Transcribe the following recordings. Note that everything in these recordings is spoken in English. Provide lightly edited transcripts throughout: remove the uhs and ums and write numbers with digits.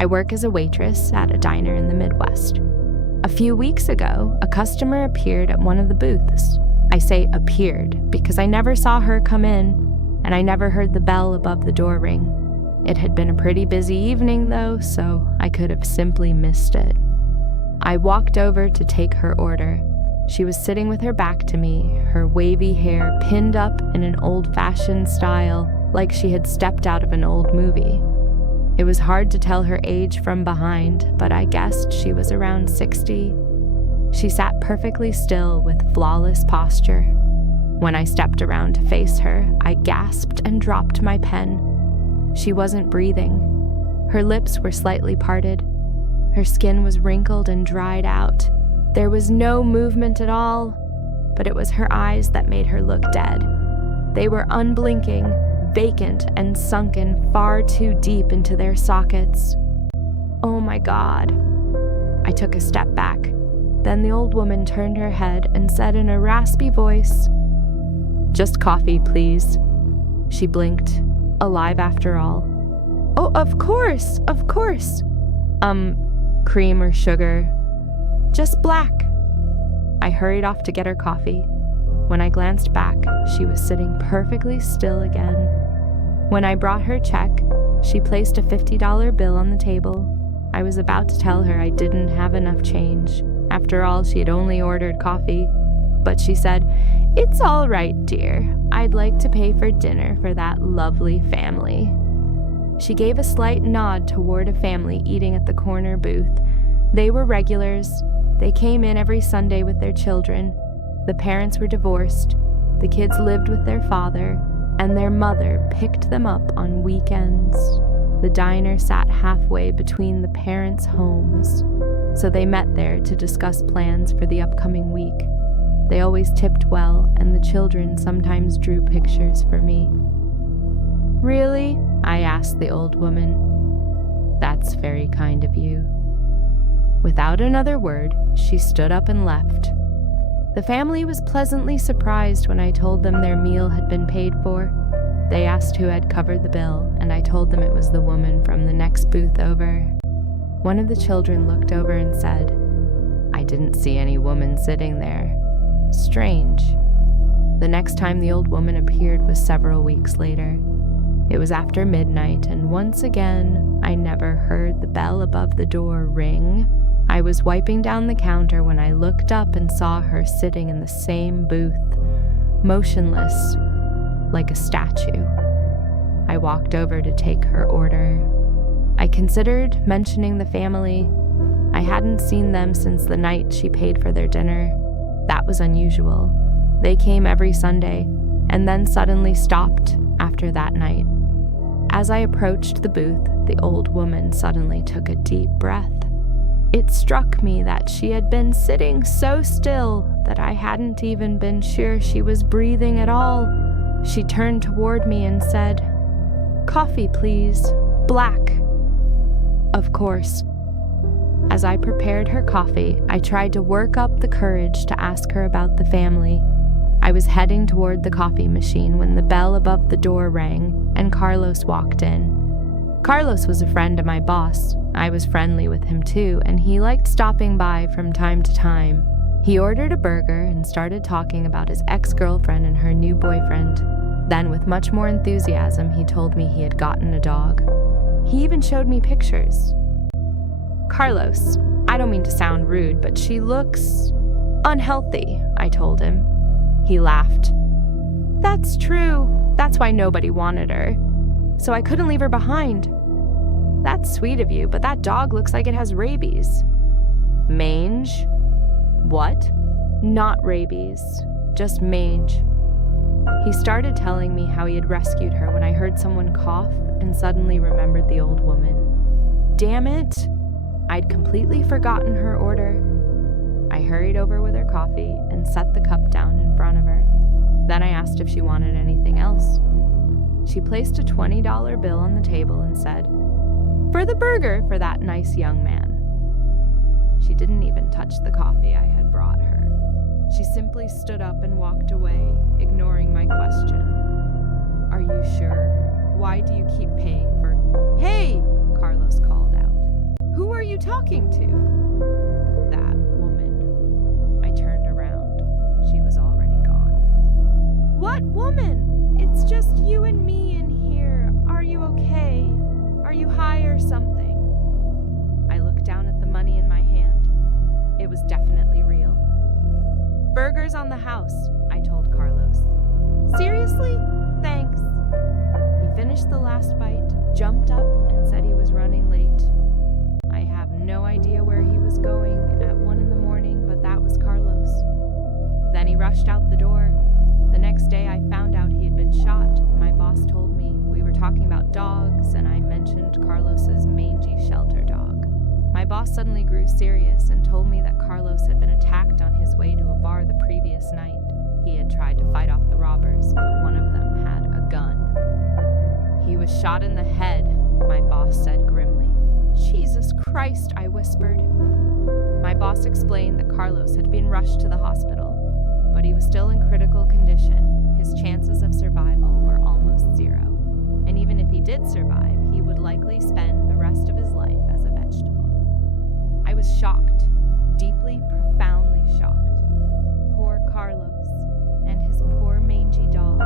I work as a waitress at a diner in the Midwest. A few weeks ago, a customer appeared at one of the booths. I say appeared because I never saw her come in, and I never heard the bell above the door ring. It had been a pretty busy evening, though, so I could have simply missed it. I walked over to take her order. She was sitting with her back to me, her wavy hair pinned up in an old-fashioned style, like she had stepped out of an old movie. It was hard to tell her age from behind, but I guessed she was around 60. She sat perfectly still with flawless posture. When I stepped around to face her, I gasped and dropped my pen. She wasn't breathing. Her lips were slightly parted. Her skin was wrinkled and dried out. There was no movement at all, but it was her eyes that made her look dead. They were unblinking, vacant, and sunken far too deep into their sockets. Oh my God. I took a step back. Then the old woman turned her head and said in a raspy voice, "Just coffee, please." She blinked, alive after all. "Oh, of course, of course." Cream or sugar? Just black." I hurried off to get her coffee. When I glanced back, she was sitting perfectly still again. When I brought her check, she placed a $50 bill on the table. I was about to tell her I didn't have enough change. After all, she had only ordered coffee. But she said, "It's all right, dear. I'd like to pay for dinner for that lovely family." She gave a slight nod toward a family eating at the corner booth. They were regulars. They came in every Sunday with their children. The parents were divorced. The kids lived with their father, and their mother picked them up on weekends. The diner sat halfway between the parents' homes, so they met there to discuss plans for the upcoming week. They always tipped well, and the children sometimes drew pictures for me. "Really?" I asked the old woman. "That's very kind of you." Without another word, she stood up and left. The family was pleasantly surprised when I told them their meal had been paid for. They asked who had covered the bill, and I told them it was the woman from the next booth over. One of the children looked over and said, "I didn't see any woman sitting there. Strange." The next time the old woman appeared was several weeks later. It was after midnight, and once again, I never heard the bell above the door ring. I was wiping down the counter when I looked up and saw her sitting in the same booth, motionless, like a statue. I walked over to take her order. I considered mentioning the family. I hadn't seen them since the night she paid for their dinner. That was unusual. They came every Sunday, and then suddenly stopped after that night. As I approached the booth, the old woman suddenly took a deep breath. It struck me that she had been sitting so still that I hadn't even been sure she was breathing at all. She turned toward me and said, "Coffee, please. Black." Of course. As I prepared her coffee, I tried to work up the courage to ask her about the family. I was heading toward the coffee machine when the bell above the door rang and Carlos walked in. Carlos was a friend of my boss. I was friendly with him too, and he liked stopping by from time to time. He ordered a burger and started talking about his ex-girlfriend and her new boyfriend. Then, with much more enthusiasm, he told me he had gotten a dog. He even showed me pictures. "Carlos, I don't mean to sound rude, but she looks unhealthy," I told him. He laughed. "That's true. That's why nobody wanted her. So I couldn't leave her behind." "That's sweet of you, but that dog looks like it has rabies." "Mange?" "What?" "Not rabies, just mange." He started telling me how he had rescued her when I heard someone cough and suddenly remembered the old woman. Damn it! I'd completely forgotten her order. I hurried over with her coffee and set the cup down in front of her. Then I asked if she wanted anything else. She placed a $20 bill on the table and said, "For the burger for that nice young man." She didn't even touch the coffee I had brought her. She simply stood up and walked away, ignoring my question. "Are you sure? Why do you keep paying for—" "Hey!" Carlos called out. you talking to? That woman. I turned around. She was already gone. What woman? It's just you and me in here. Are you okay? Are you high or something? I looked down at the money in my hand. It was definitely real. Burgers on the house, I told Carlos. Seriously? Thanks. He finished the last bite, jumped up, and said he was running late. I have no idea where he was going at 1 a.m, but that was Carlos. Then he rushed out the door. The next day I found out he had been shot. My boss told me. We were talking about dogs, and I mentioned Carlos's mangy shelter dog. My boss suddenly grew serious and told me that Carlos had been attacked on his way to a bar the previous night. He had tried to fight off the robbers, but one of them had a gun. He was shot in the head, my boss said grimly. Jesus Christ, I whispered. My boss explained that Carlos had been rushed to the hospital, but he was still in critical condition. His chances of survival were almost zero. And even if he did survive, he would likely spend the rest of his life as a vegetable. I was shocked, deeply, profoundly shocked. Poor Carlos and his poor mangy dog.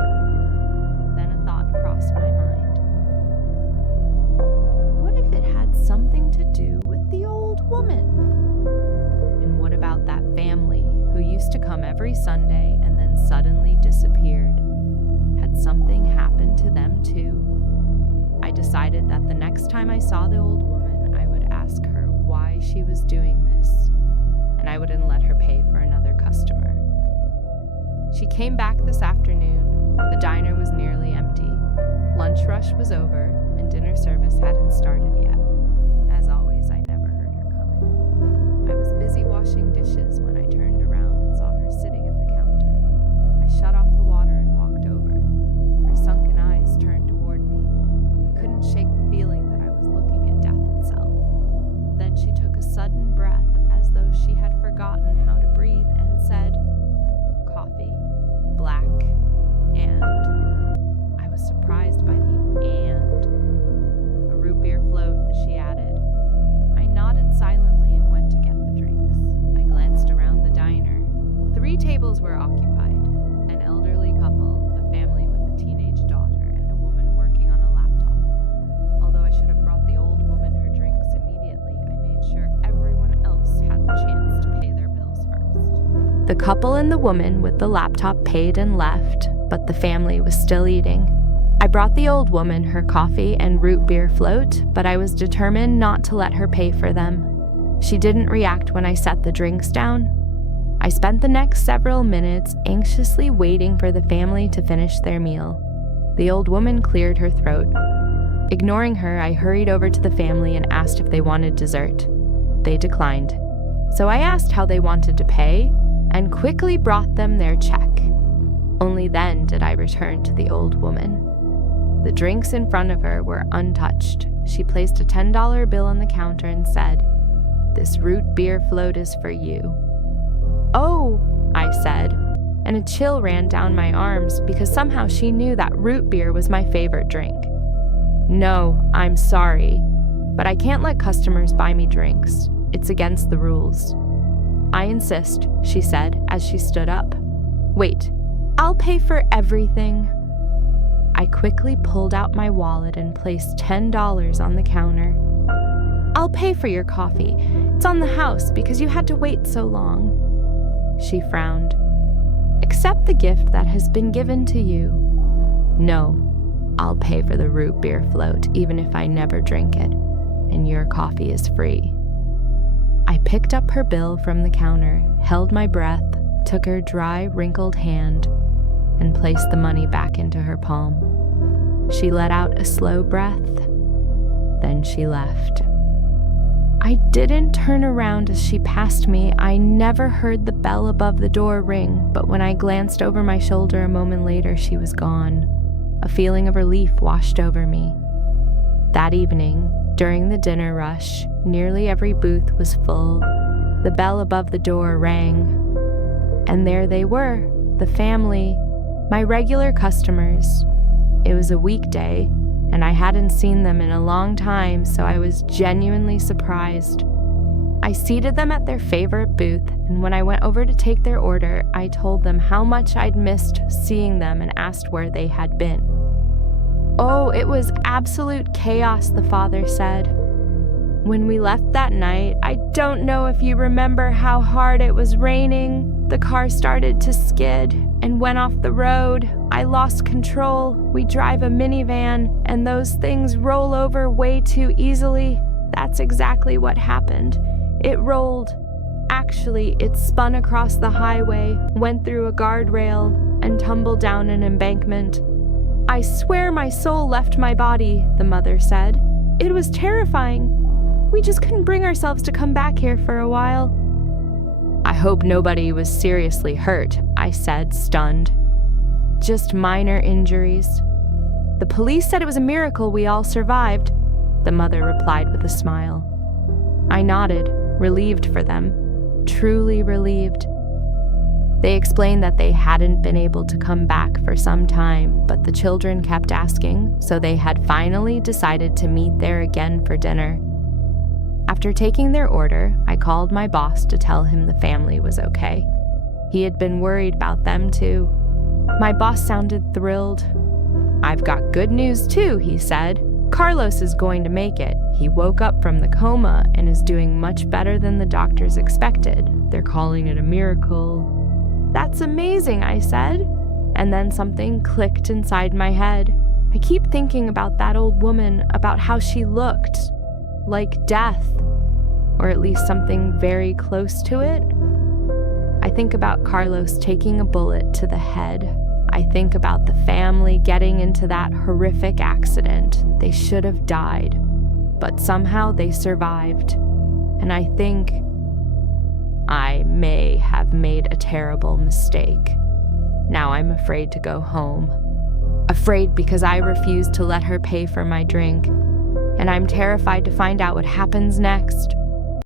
Then a thought crossed my mind. What if it had something to do with the old woman? And what about that family who used to come every Sunday and then suddenly disappeared? Had something happened to them too? I decided that the next time I saw the old woman, I would ask her why she was doing this, and I wouldn't let her pay for another customer. She came back this afternoon. The diner was nearly empty. Lunch rush was over, and dinner service hadn't started yet. As always, I never heard her come in. I was busy washing dishes when I turned around and saw her sitting at the counter. I shut off the water and walked over. Her sunken eyes turned toward me. I couldn't shake the feeling that I was looking at death itself. Then she took a sudden breath as though she had forgotten how to breathe and said, "Coffee, black, and..." I was surprised by the "and." "A root beer float," she added. I nodded silently and went to get the drinks. I glanced around the diner. 3 tables were occupied. An elderly couple, a family with a teenage daughter, and a woman working on a laptop. Although I should have brought the old woman her drinks immediately, I made sure everyone else had the chance to pay their bills first. The couple and the woman with the laptop paid and left, but the family was still eating. I brought the old woman her coffee and root beer float, but I was determined not to let her pay for them. She didn't react when I set the drinks down. I spent the next several minutes anxiously waiting for the family to finish their meal. The old woman cleared her throat. Ignoring her, I hurried over to the family and asked if they wanted dessert. They declined. So I asked how they wanted to pay and quickly brought them their check. Only then did I return to the old woman. The drinks in front of her were untouched. She placed a $10 bill on the counter and said, "This root beer float is for you." "Oh," I said, and a chill ran down my arms because somehow she knew that root beer was my favorite drink. "No, I'm sorry, but I can't let customers buy me drinks. It's against the rules." "I insist," she said as she stood up. "Wait, I'll pay for everything." I quickly pulled out my wallet and placed $10 on the counter. "I'll pay for your coffee. It's on the house because you had to wait so long." She frowned. "Accept the gift that has been given to you." "No, I'll pay for the root beer float even if I never drink it, and your coffee is free." I picked up her bill from the counter, held my breath, took her dry, wrinkled hand, and placed the money back into her palm. She let out a slow breath, then she left. I didn't turn around as she passed me. I never heard the bell above the door ring, but when I glanced over my shoulder a moment later, she was gone. A feeling of relief washed over me. That evening, during the dinner rush, nearly every booth was full. The bell above the door rang. And there they were, the family, my regular customers. It was a weekday, and I hadn't seen them in a long time, so I was genuinely surprised. I seated them at their favorite booth, and when I went over to take their order, I told them how much I'd missed seeing them and asked where they had been. "Oh, it was absolute chaos," the father said. "When we left that night, I don't know if you remember how hard it was raining. The car started to skid and went off the road. I lost control. We drive a minivan, and those things roll over way too easily. That's exactly what happened. It rolled. Actually, it spun across the highway, went through a guardrail, and tumbled down an embankment. I swear my soul left my body," the mother said. "It was terrifying. We just couldn't bring ourselves to come back here for a while." "I hope nobody was seriously hurt," I said, stunned. "Just minor injuries. The police said it was a miracle we all survived," the mother replied with a smile. I nodded, relieved for them, truly relieved. They explained that they hadn't been able to come back for some time, but the children kept asking, so they had finally decided to meet there again for dinner. After taking their order, I called my boss to tell him the family was okay. He had been worried about them too. My boss sounded thrilled. "I've got good news too," he said. "Carlos is going to make it. He woke up from the coma and is doing much better than the doctors expected. They're calling it a miracle." "That's amazing," I said. And then something clicked inside my head. I keep thinking about that old woman, about how she looked like death, or at least something very close to it. I think about Carlos taking a bullet to the head. I think about the family getting into that horrific accident. They should have died, but somehow they survived. And I think I may have made a terrible mistake. Now I'm afraid to go home. Afraid because I refused to let her pay for my drink. And I'm terrified to find out what happens next.